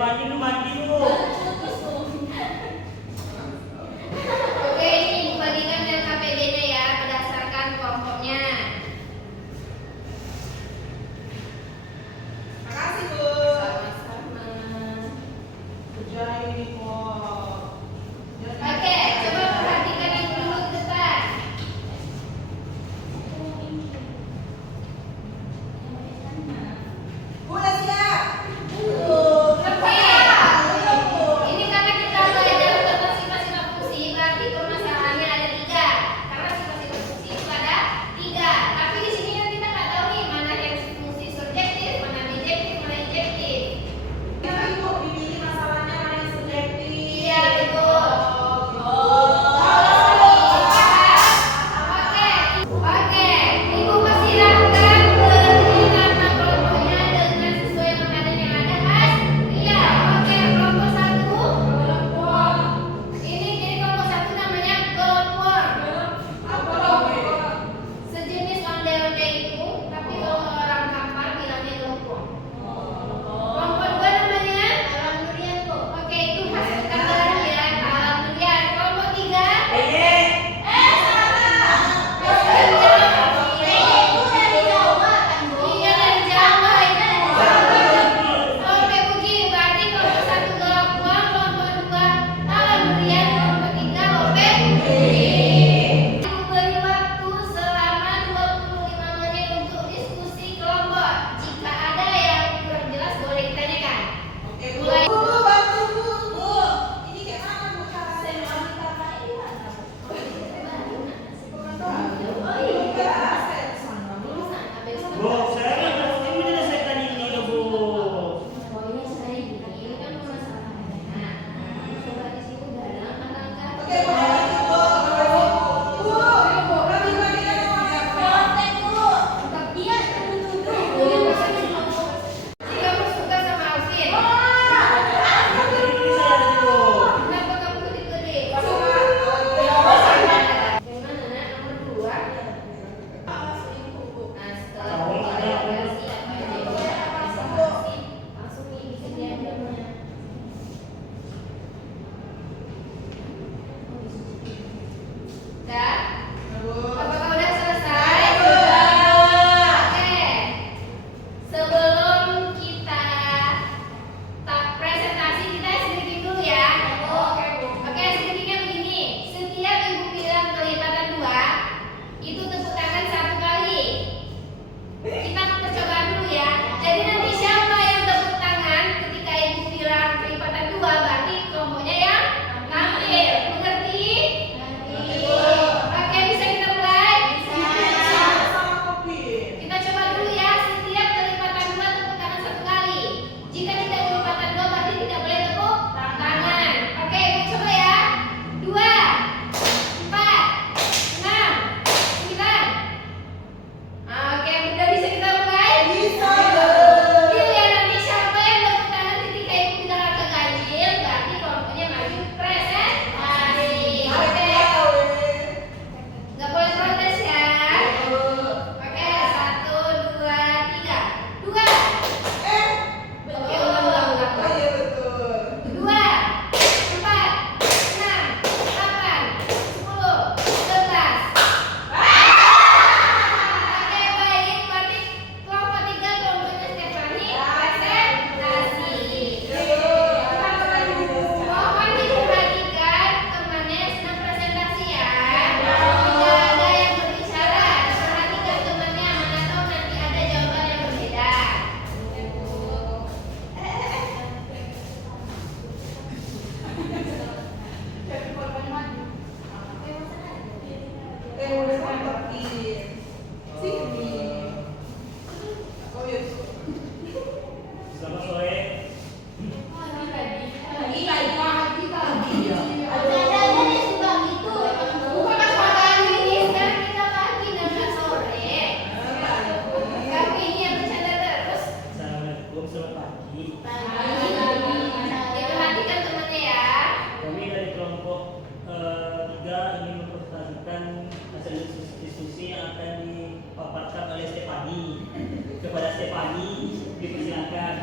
mandi lu. Oke, ini Ibu bagikan dengan KPD-nya ya, berdasarkan kelompoknya. Makasih Bu. Sama-sama. Kerjain ini kok. Oke, coba perhatikan yang dulu ke depan. Bu, udah siap? Oke. Ini karena kita belajar tentang sifat-sifat fungsi, berarti permasalahannya ada 3. Karena sifat-sifat fungsi itu ada 3. Tapi di sini kan kita nggak tahu nih mana yang fungsi subjektif, mana bijektif, mana injektif. Ya, Ibu, dipilih masalahnya mana yang subjektif. Iya, betul. Oke, Ibu persilahkan beri nama kelompoknya dengan sesuai makanan yang ada kan? Iya, oke, kelompok 1. Ini jadi kelompok 1 namanya kelompok. Sejenis onde-onde itu, tapi kalau orang Kampar bilangnya kelompok. Kelompok 2 namanya alam durian Bu. Oke, itu khas Pekanbaru ya, alam durian. Kelompok 3. Iya dari Jawa itu. Oke Bugi, berarti kelompok 1 kelompok, kelompok 2 alam durian, kelompok 3 lope Bugi. Ibu beri waktu selama 25 menit untuk diskusi kelompok. Jika ada yang kurang jelas boleh ditanyakan. Oke, Bu. Mulai. Bu, bantu Bu. Bu, ini kayak mana Bu caranya? Oh iya, saya kesana. Bu, saya kan menyelesaikan ini udah Bu. Oke, Bu, lanjut, Bu. Bu, bagi-bagikan uangnya. Jika bersuka sama Alvin, Ini saya ada Bu. kenapa kamu gede-gede? Sama, Yang mana nak? Nomor 2. Nah, setelah klarifikasi apa yang dikonfirmasi, langsung bikin diagramnya. Udah? Bu. Apakah udah selesai? Sudah. Oke. Sebelum kita presentasi, kita sedikit dulu ya. Oke, Bu. Oke, sedikitnya begini. Setiap ibu bilang kelipatan 2, itu tepuk tangan 1 kali. Kita percobaan dulu ya. Jadi nanti siapa yang tepuk tangan ketika ibu bilang kelipatan 2, berarti kelompoknya yang ngambil. Mengerti? Oke, bisa kita mulai? Sama kopi. Kita coba dulu ya. Setiap kelipatan 2 tepuk tangan 1 kali. Jika tidak kelipatan 2 berarti tidak boleh tepuk tangan. Oke, ibu coba ya. 2, 4, 6, 9. Oke, udah bisa kita mulai? Bisa. Pilihan nanti siapa yang tepuk tangan ketika ibu bilang agak ganjil, berarti kelompoknya maju presentasi. Oke, nggak boleh protes ya. Oke, 1, 2, 3. 2. Oke, ulang. Oh iya betul. 2, 4, 6, 8, 10, 11. Oke, baik. Berarti kelompok 3 kelompoknya Stefani presentasi. Mohon diperhatikan temannya sedang presentasi ya. Tidak ada yang berbicara. Perhatikan temannya, mana tahu nanti ada jawaban yang berbeda. Udah seperti sini. Oh iya. Selamat sore. Bukan pas pagi ini, sekarang kita pagi dan nggak sore. Kamu ini yang bercanda terus. Assalamualaikum, selamat pagi. Diperhatikan temannya ya. Kami dari kelompok 3 ingin mempresentasikan hasil diskusi yang akan dipaparkan oleh Stefani. Kepada Stefani dipersilakan.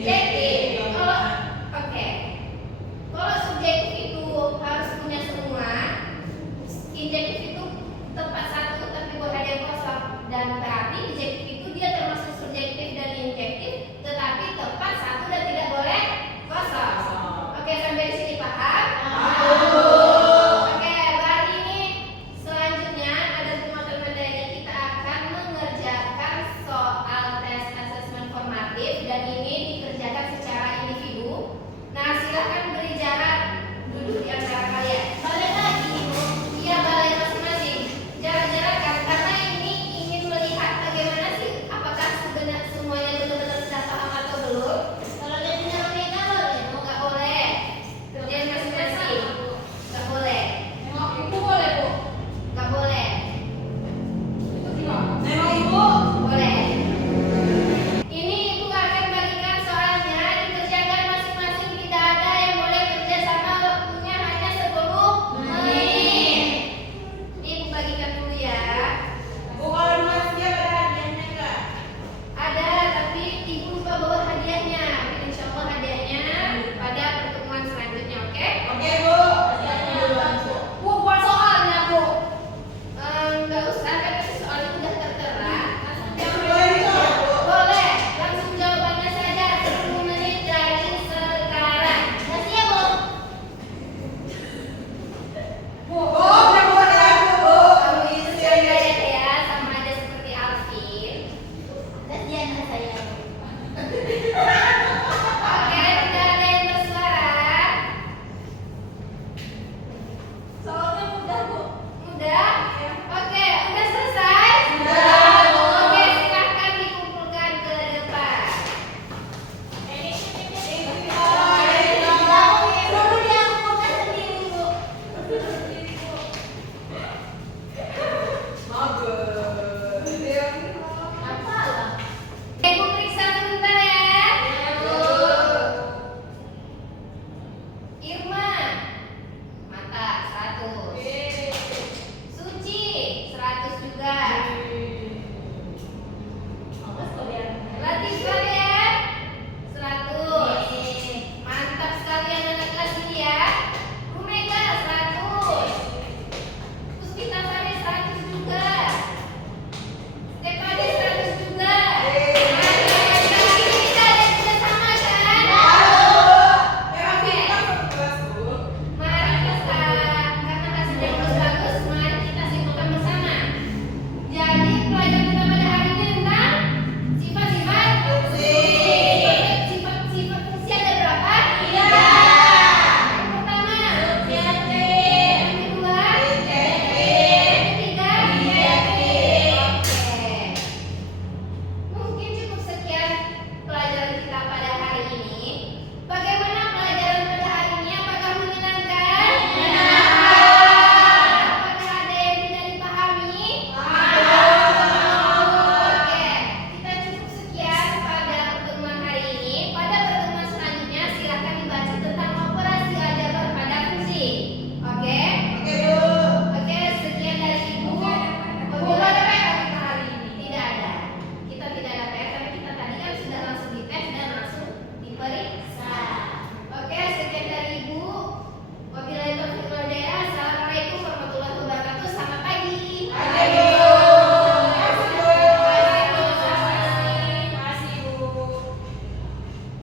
Jadi